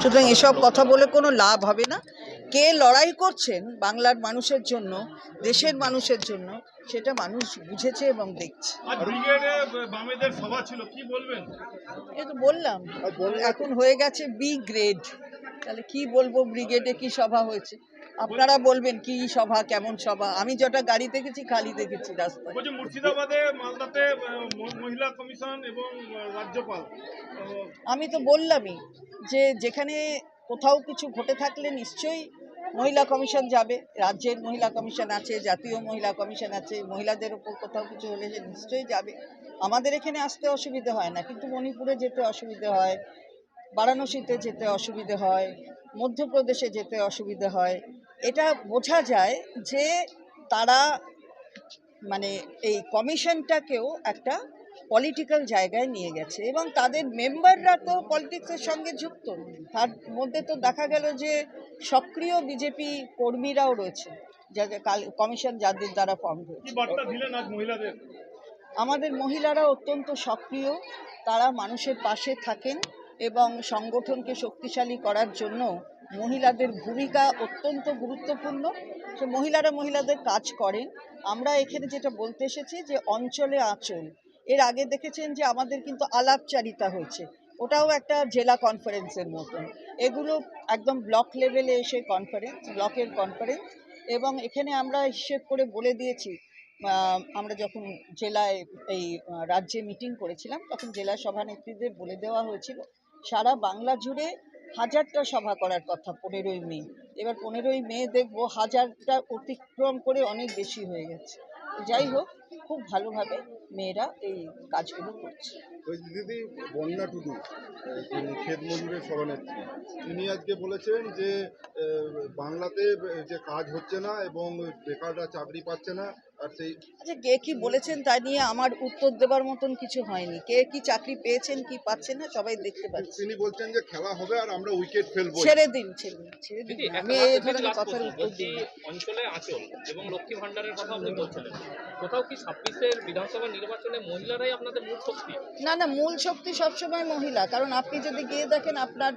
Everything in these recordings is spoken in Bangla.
সুতরাং এসব কথা বলে কোনো লাভ হবে না। কে লড়াই করছেন বাংলার মানুষের জন্য দেশের মানুষের জন্য সেটা মানুষ বুঝেছে এবং দেখছে। এই তো বললাম এখন হয়ে গেছে বি গ্রেড তাহলে কি বলব ব্রিগেডে কি সভা হয়েছে? আপনারা বলবেন কি সভা কেমন সভা? আমি যেটা গাড়ি দেখেছি খালি দেখেছি রাস্তায়। বলছি মুর্শিদাবাদে মালদাতে মহিলা কমিশন এবং রাজ্যপাল। আমি তো বললামই যে যেখানে কোথাও কিছু ঘটে থাকলে নিশ্চয়ই মহিলা কমিশন যাবে রাজ্যের মহিলা কমিশন আছে জাতীয় মহিলা কমিশন আছে মহিলাদের ওপর কোথাও কিছু হলে যে নিশ্চয়ই যাবে। আমাদের এখানে আসতে অসুবিধে হয় না কিন্তু মণিপুরে যেতে অসুবিধে হয় বারাণসীতে যেতে অসুবিধে হয় মধ্যপ্রদেশে যেতে অসুবিধে হয়। এটা বোঝা যায় যে তারা মানে এই কমিশনটাকেও একটা পলিটিক্যাল জায়গায় নিয়ে গেছে এবং তাদের মেম্বাররা তো পলিটিক্সের সঙ্গে যুক্ত। তার মধ্যে তো দেখা গেল যে সক্রিয় বিজেপি কর্মীরাও রয়েছে যাদের কাল- কমিশন যাদের দ্বারা ফর্ম হয়েছে। আমাদের মহিলারা অত্যন্ত সক্রিয় তারা মানুষের পাশে থাকেন এবং সংগঠনকে শক্তিশালী করার জন্য মহিলাদের ভূমিকা অত্যন্ত গুরুত্বপূর্ণ। সে মহিলারা মহিলাদের কাজ করেন। আমরা এখানে যেটা বলতে এসেছি যে, অঞ্চলে আঁচল। এর আগে দেখেছেন যে, আমাদের কিন্তু আলাপচারিতা হয়েছে। ওটাও একটা জেলা কনফারেন্সের মতন। এগুলো একদম ব্লক লেভেলে এসে কনফারেন্স ব্লকের কনফারেন্স এবং এখানে আমরা হিসেব করে বলে দিয়েছি আমরা যখন জেলায় এই রাজ্যে মিটিং করেছিলাম, তখন জেলা সভানেত্রীদের বলে দেওয়া হয়েছিল, সারা বাংলা জুড়ে হাজারটা সভা করার কথা, পনেরোই মে। এবার পনেরোই মে দেখব হাজারটা অতিক্রম করে অনেক বেশি হয়ে গেছে। যাই হোক, খুব ভালোভাবে মেয়েরা এই কাজগুলো করছে। ওই দিদি বন্যা টুডু ক্ষেত মজুরের সভানেত্রী তিনি আজকে বলেছেন যে বাংলাতে যে কাজ হচ্ছে না এবং বেকাররা চাকরি পাচ্ছে না আর সেই আচ্ছা কে কি বলেছেন তা নিয়ে আমার উত্তর দেবার মতন কিছু হয়নি। কে কি চাকরি পেয়েছেন কি পাচ্ছেন না সবাই দেখতে পাচ্ছে তিনি বলছেন যে খেলা হবে আর আমরা উইকেট ফেলব ছেড়ে দিন ছেড়ে দিন ছেড়ে দিন। আমি এই ধরনের কথার উত্তর বলছি দিই। অঞ্চলে আঁচল এবং লক্ষ্মী ভান্ডারের কথা আপনি বলছিলেন। কোথাও কি ছাব্বিশের বিধানসভা নির্বাচনে মহিলারাই আপনাদের মূল শক্তি না না মূল শক্তি সবসময় মহিলা। কারণ আপনি যদি গিয়ে দেখেন আপনার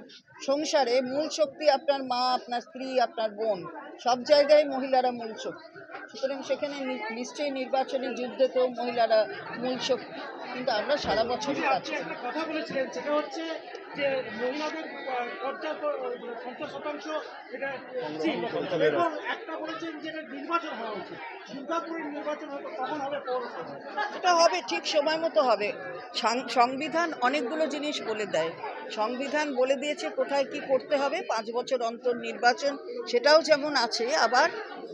সংসারে মূল শক্তি আপনার মা, আপনার স্ত্রী, আপনার বোন, সব জায়গায় মহিলারা মূল শক্তি। সুতরাং সেখানে নিশ্চয়ই নির্বাচনী যুদ্ধে তো মহিলারা মূল শক্তি। কিন্তু আমরা সারা বছরই কাজ করি। কথা বলেছিলেন, সেটা হচ্ছে যে মহিলাদের পঞ্চাশ শতাংশ এটা এবং একটা বলেছেন যে এটা নির্বাচন হওয়া উচিত। দুর্গাপুরের নির্বাচন হয়তো কখন হবে এটা হবে ঠিক সময় মতো হবে। সাং- সংবিধান অনেকগুলো জিনিস বলে দেয়। সংবিধান বলে দিয়েছে কোথায় কি করতে হবে পাঁচ বছর অন্তর নির্বাচন সেটাও যেমন আছে আবার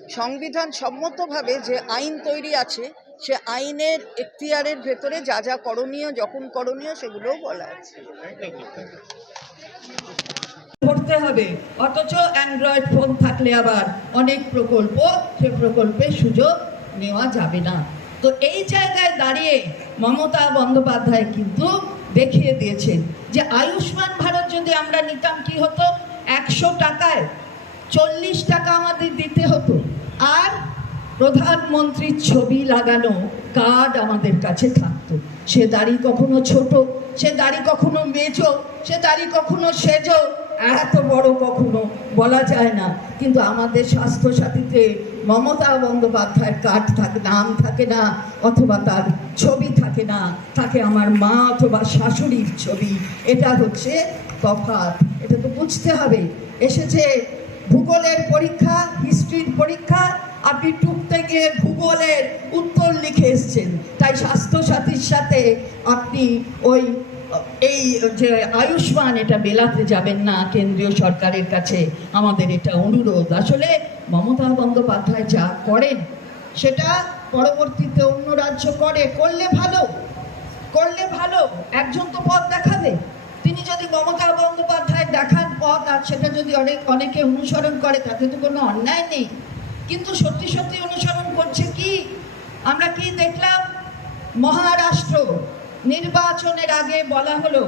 সংবিধান সম্মতভাবে যে আইন তৈরি আছে সে আইনের এখতিয়ারের ভেতরে যা যা করণীয় যখন করণীয় সেগুলোও বলা আছে। করতে হবে। অথচ অ্যান্ড্রয়েড ফোন থাকলে আবার অনেক প্রকল্প, সে প্রকল্পে সুযোগ নেওয়া যাবে না। তো এই জায়গায় দাঁড়িয়ে মমতা বন্দ্যোপাধ্যায় কিন্তু দেখিয়ে দিয়েছেন যে, আয়ুষ্মান ভারত যদি আমরা নিতাম কি হতো? একশো টাকায় চল্লিশ টাকা আমাদের দিতে হতো। আর প্রধানমন্ত্রীর ছবি লাগানো কার্ড আমাদের কাছে থাকতো। সে দাড়ি কখনো ছোট, সে দাড়ি কখনো মেজো, সে দাড়ি কখনো সেজো এত বড় কখনো বলা যায় না। কিন্তু আমাদের স্বাস্থ্যসাথীতে মমতা বন্দ্যোপাধ্যায়ের কার্ড থাকে, নাম থাকে না, অথবা তার ছবি থাকে না, থাকে আমার মা অথবা শাশুড়ির ছবি। এটা হচ্ছে তফাৎ। এটা তো বুঝতে হবে। এসেছে ভূগোলের পরীক্ষা, হিস্ট্রির পরীক্ষা। আপনি টুকতে গিয়ে ভূগোলের উত্তর লিখে এসছেন। তাই স্বাস্থ্যসাথীর সাথে আপনি ওই এই যে আয়ুষ্মান, এটা বেলাতে যাবেন না কেন্দ্রীয় সরকারের কাছে। আমাদের এটা অনুরোধ। আসলে মমতা বন্দ্যোপাধ্যায় যা করেন, সেটা পরবর্তীতে অন্য রাজ্য করে, করলে ভালো। করলে ভালো। একজন তো পথ দেখাবে। তিনি যদি মমতা বন্দ্যোপাধ্যায় দেখান পথ, আর সেটা যদি অনেক, অনেকে অনুসরণ করে, তাতে তো কোনো অন্যায় নেই। কিন্তু সত্যি সত্যি অনুসরণ করছে কি? আমরা কি দেখলাম? মহারাষ্ট্র। নির্বাচনের আগে বলা হলো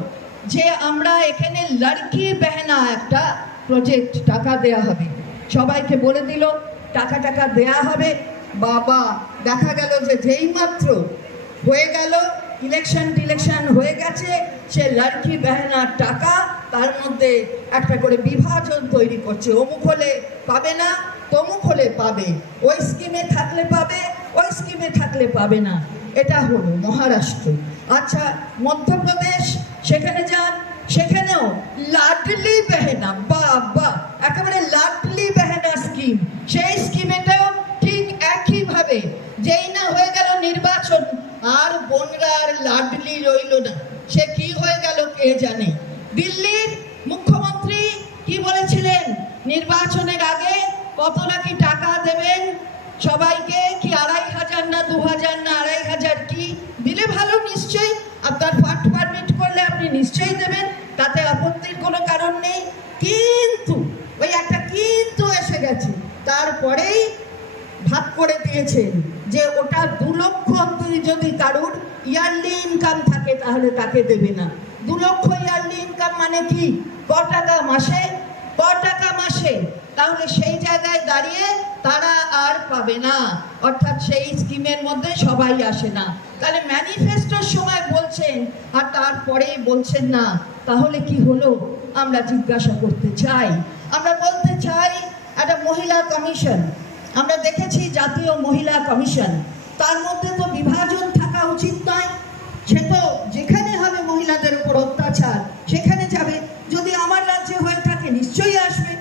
যে আমরা এখানে লড়কি বেহনা একটা প্রজেক্ট টাকা দেয়া হবে। সবাইকে বলে দিল, টাকা টাকা দেয়া হবে। বাবা, দেখা গেল যে যেই মাত্র হয়ে গেল ইলেকশন টিলেকশন হয়ে গেছে, সে লড়কি বেহনার টাকা তার মধ্যে একটা করে বিভাজন তৈরি করছে। অমুক হলে পাবে না, তমুক হলে পাবে। ওই স্কিমে থাকলে পাবে, ওই স্কিমে থাকলে পাবে না। এটা হলো মহারাষ্ট্র। আচ্ছা মধ্যপ্রদেশ, সেখানে যান, সেখানেও লাডলি বেহেনা বা বা একেবারে লাডলি বেহেনা স্কিম সেই স্কিমেটাও ঠিক একইভাবে, যেই না হয়ে গেল নির্বাচন, আর বোনরা আর লাডলি রইল না। সে কি হয়ে গেল কে জানে? দিল্লির মুখ্যমন্ত্রী কি বলেছিলেন? নির্বাচনের আগে কত নাকি টাকা দেবেন? সবাইকে কি আড়াই হাজার না দু হাজার না আড়াই হাজার কি দিলে ভালো নিশ্চয়ই আপনার ফাট পারমিট করলে আপনি নিশ্চয়ই দেবেন তাতে আপত্তির কোনো কারণ নেই কিন্তু ওই একটা কিন্তু এসে গেছে তারপরেই ভাগ করে দিয়েছেন যে ওটা দু লক্ষ অব্দি যদি কারুর ইয়ারলি ইনকাম থাকে, তাহলে তাকে দেবে না। দু লক্ষ ইয়ারলি ইনকাম মানে কি? ক টাকা মাসে? ক টাকা মাসে। তাহলে সেই জায়গায় দাঁড়িয়ে তারা আর পাবে না। অর্থাৎ সেই স্কিমের মধ্যে সবাই আসে না। তাহলে ম্যানিফেস্টোর সময় বলছেন, আর তারপরেই বলছেন না। তাহলে কি হলো? আমরা জিজ্ঞাসা করতে চাই। আমরা বলতে চাই, একটা মহিলা কমিশন। আমরা দেখেছি জাতীয় মহিলা কমিশন। তার মধ্যে তো বিভাজন থাকা উচিত নয় সে তো যেখানে হবে মহিলাদের অত্যাচার সেখানে যাবে। যদি আমার রাজ্যে হয়ে থাকে, নিশ্চয়ই আসবে।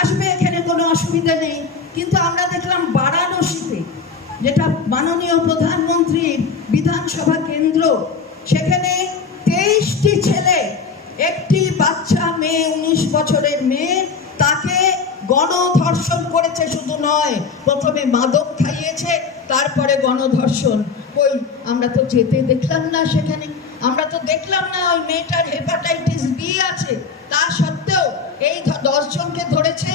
আসবে এখানে কোনো অসুবিধা নেই। কিন্তু আমরা দেখলাম বারাণসীতে, যেটা মাননীয় প্রধানমন্ত্রীর বিধানসভা কেন্দ্র, সেখানে তেইশটি ছেলে, একটি বাচ্চা মেয়ে, উনিশ বছরের মেয়ে, তাকে গণধর্ষণ করেছে। শুধু নয়, প্রথমে মাদক খাইয়েছে, তারপরে গণধর্ষণ। ওই আমরা তো যেতে দেখলাম না সেখানে। আমরা তো দেখলাম না ওই মেয়েটার হেপাটাইটিস বি আছে। তা সত্ত্বেও এই দশজনকে ধরেছে,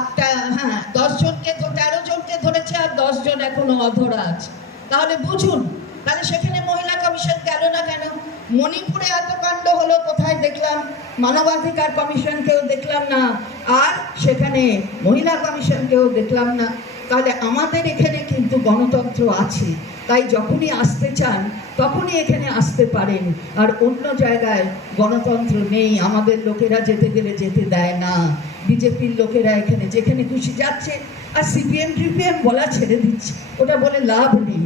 একটা হ্যাঁ দশজনকে তেরো জনকে ধরেছে আর দশজন এখনও অধরা আছে। তাহলে বুঝুন, তাহলে সেখানে মহিলা কমিশন গেল না কেন? মণিপুরে এত কাণ্ড হলো, কোথায় দেখলাম? মানবাধিকার কমিশনকেও দেখলাম না। আর সেখানে মহিলা কমিশনকেও দেখলাম না। তাহলে আমাদের এখানে কিন্তু গণতন্ত্র আছে। তাই যখনই আসতে চান, তখনই এখানে আসতে পারেন। আর অন্য জায়গায় গণতন্ত্র নেই, আমাদের লোকেরা যেতে গেলে যেতে দেয় না। বিজেপির লোকেরা এখানে যেখানে খুশি যাচ্ছে, আর সিপিএম, টিপিএম বলা ছেড়ে দিচ্ছে। ওটা বলে লাভ নেই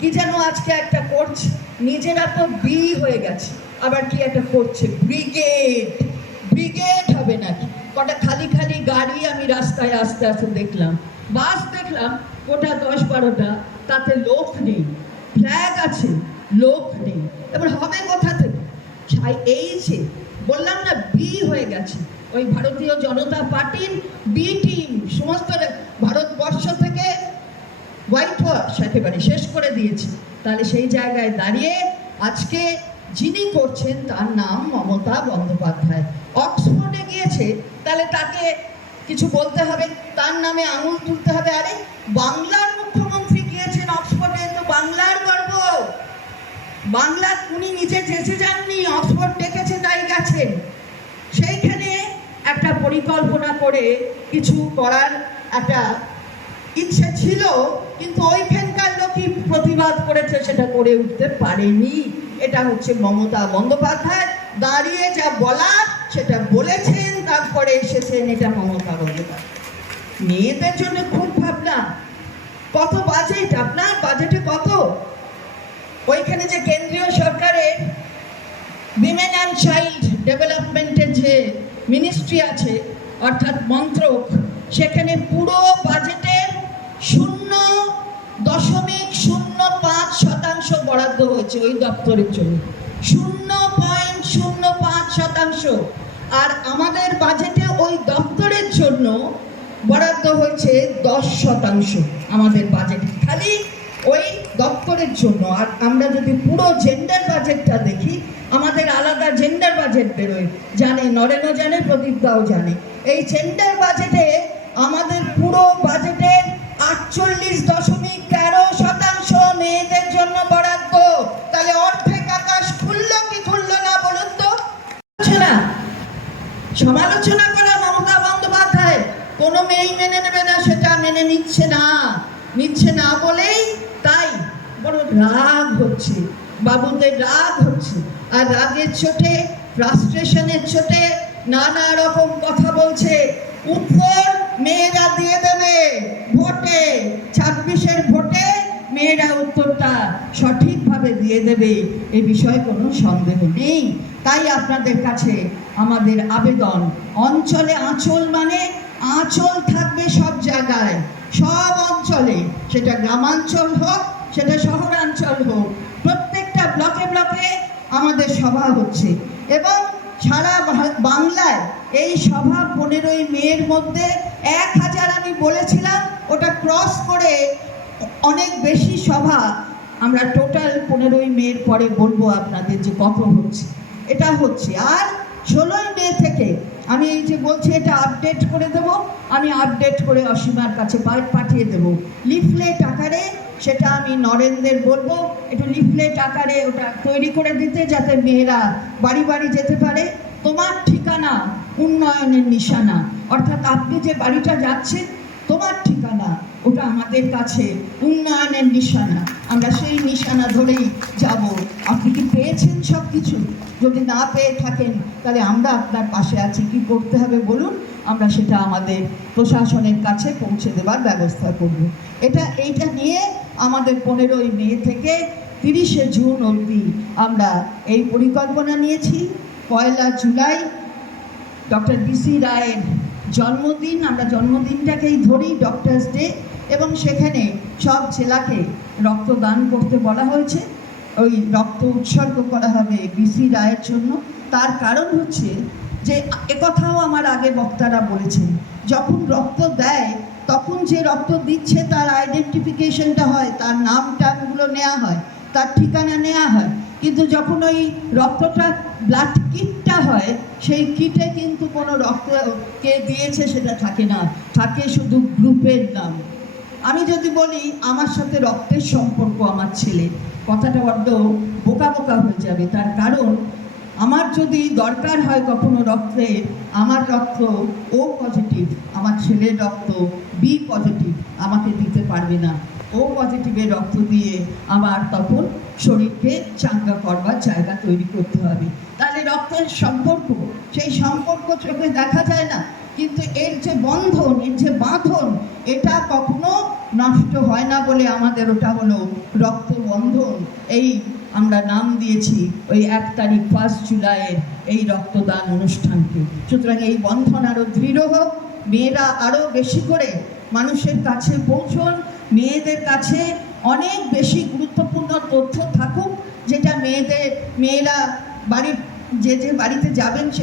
কি যেন আজকে একটা করছে নিজেরা তো বি হয়ে গেছে। আবার কি একটা করছে? ব্রিগেড! ব্রিগেড হবে নাকি? কটা খালি খালি গাড়ি আমি রাস্তায় আস্তে আস্তে দেখলাম। বাস দেখলাম ওটা দশ বারোটা, তাতে লোক নেই ফ্ল্যাগ আছে, লোক নেই। এবার হবে কোথা থেকে? এই যে, বললাম না বি হয়ে গেছে। ওই ভারতীয় জনতা পার্টির বি টিম সমস্ত ভারতবর্ষ থেকে হোয়াইট ওয়াশ একেবারে শেষ করে দিয়েছে। তাহলে সেই জায়গায় দাঁড়িয়ে আজকে যিনি করছেন, তার নাম মমতা বন্দ্যোপাধ্যায়। অক্সফোর্ডে গিয়েছে, তাহলে তাকে কিছু বলতে হবে, তার নামে আঙুল তুলতে হবে। আরে, বাংলার মুখ্যমন্ত্রী গিয়েছেন অক্সফোর্ডে, তো বাংলার গর্ব। বাংলা, উনি নিজে যেচে যাননি, অক্সফোর্ড ডেকেছে, তাই গেছেন সেইখানে একটা পরিকল্পনা করে কিছু করার একটা ইচ্ছে ছিল, কিন্তু ওইখানকার লোকই প্রতিবাদ করেছে, সেটা করে উঠতে পারেনি। এটা হচ্ছে মমতা বন্দ্যোপাধ্যায়, দাঁড়িয়ে যা বলার সেটা বলেছেন, তারপরে এসেছেন, এটা মমতা বন্দ্যোপাধ্যায়। মেয়েদের জন্য খুব ভাবনা। কত বাজেট আপনার বাজেটে কত? ওইখানে যে কেন্দ্রীয় সরকারের উইমেন অ্যান্ড চাইল্ড ডেভেলপমেন্টের যে মিনিস্ট্রি আছে, অর্থাৎ মন্ত্রক, সেখানে পুরো বাজেটের শূন্য দশমিক শূন্য পাঁচ শতাংশ বরাদ্দ হয়েছে ওই দপ্তরের জন্য। শূন্য শতাংশ। আর আমাদের বাজেটে ওই দপ্তরের জন্য বরাদ্দ হয়েছে দশ শতাংশ আমাদের বাজেট। খালি ওই দপ্তরের জন্য। আর আমরা যদি পুরো জেন্ডার বাজেটটা দেখি, আমাদের আলাদা জেন্ডার বাজেট বেরোয়। জানে, নরেনও জানে, প্রদীপদাও জানে। এই জেন্ডার বাজেটে আমাদের পুরো বাজেটের আটচল্লিশ দশমিক তেরো শতাংশ মেয়েদের জন্য বরাদ্দ হচ্ছে না। সমালোচনা করা মমতা বন্দ্যোপাধ্যায়, কোনো মেয়েই মেনে নেবে না, সেটা মেনে নিচ্ছে না। নিচ্ছে না বলেই তাই বড় রাগ হচ্ছে, বাবুদের রাগ হচ্ছে। আর রাগের চোটে ফ্রাস্ট্রেশনের চোটে নানা রকম কথা বলছে। উত্তর মেয়েরা দিয়ে দেবে, ভোটে ছাব্বিশের ভোটে মেয়েরা উত্তরটা সঠিকভাবে দিয়ে দেবে, এ বিষয়ে কোনো সন্দেহ নেই। তাই আপনাদের কাছে আমাদের আবেদন, অঞ্চলে আঁচল মানে আঁচল থাকবে সব জায়গায়, সব অঞ্চলে। সেটা গ্রামাঞ্চল হোক, সেটা শহরাঞ্চল হোক, প্রত্যেকটা ব্লকে ব্লকে আমাদের সভা হচ্ছে। এবং সারা বাংলায় এই সভা পনেরোই মেয়ের মধ্যে এক হাজার আমি বলেছিলাম, ওটা ক্রস করে অনেক বেশি সভা আমরা টোটাল পনেরোই মের পরে বলব আপনাদের যে কত হচ্ছে। এটা হচ্ছে। আর ষোলোই মে থেকে আমি এই যে বলছি, এটা আপডেট করে দেব। আমি আপডেট করে অসীমার কাছে পাঠিয়ে দেব। লিফলেট আকারে সেটা আমি নরেন্দ্রের বলব, একটু লিফলেট আকারে ওটা তৈরি করে দিতে যাতে মেয়েরা বাড়ি বাড়ি যেতে পারে। তোমার ঠিকানা উন্নয়নের নিশানা। অর্থাৎ আপনি যে বাড়িটা যাচ্ছেন, তোমার ঠিকানা ওটা আমাদের কাছে উন্নয়নের নিশানা। আমরা সেই নিশানা ধরেই যাব। আপনি কি পেয়েছেন সব কিছু যদি না পেয়ে থাকেন, তাহলে আমরা আপনার পাশে আছি। কি করতে হবে বলুন? আমরা সেটা আমাদের প্রশাসনের কাছে পৌঁছে দেওয়ার ব্যবস্থা করব। এটা, এইটা নিয়ে আমাদের পনেরোই মে থেকে তিরিশে জুন অবধি আমরা এই পরিকল্পনা নিয়েছি। পয়লা জুলাই ডক্টর বিসি রায়ের জন্মদিন। আমরা জন্মদিনটাকেই ধরি ডক্টরস ডে এবং সেখানে সব জেলাকে রক্তদান করতে বলা হয়েছে। ওই রক্ত উৎসর্গ করা হবে বিসি রায়ের জন্য। তার কারণ হচ্ছে যে একথাও আমার আগে বক্তারা বলেছেন, যখন রক্ত দেয়, তখন যে রক্ত দিচ্ছে তার আইডেন্টিফিকেশনটা হয়, তার নাম টামগুলো নেওয়া হয়, তার ঠিকানা নেওয়া হয়। কিন্তু যখন ওই রক্তটা ব্লাড কিটটা হয়, সেই কিটে কিন্তু কোনো রক্ত কে দিয়েছে সেটা থাকে না। থাকে শুধু গ্রুপের নাম। আমি যদি বলি, আমার সাথে রক্তের সম্পর্ক আমার ছেলে কথাটা বড্ড বোকা বোকা হয়ে যাবে। তার কারণ, আমার যদি দরকার হয় কখনো রক্তের আমার রক্ত ও পজিটিভ আমার ছেলের রক্ত বি পজিটিভ আমাকে দিতে পারবে না। ও পজিটিভের রক্ত দিয়ে আমার তখন শরীরকে চাঙ্গা করবার জায়গা তৈরি করতে হবে। তাহলে রক্তের সম্পর্ক, সেই সম্পর্ক চোখে দেখা যায় না। কিন্তু এর যে বন্ধন, এর যে বাঁধন, এটা কখনো নষ্ট হয় না বলে আমাদের ওটা হলো রক্তবন্ধন। এই আমরা নাম দিয়েছি ওই এক তারিখ ফার্স্ট জুলাইয়ের এই রক্তদান অনুষ্ঠানকে। সুতরাং এই বন্ধন আরও দৃঢ় হোক, মেয়েরা আরও বেশি করে মানুষের কাছে পৌঁছন, মেয়েদের কাছে অনেক বেশি গুরুত্বপূর্ণ তথ্য থাকুক, যেটা মেয়েদের, মেয়েরা বাড়ির, যে যে বাড়িতে যাবেন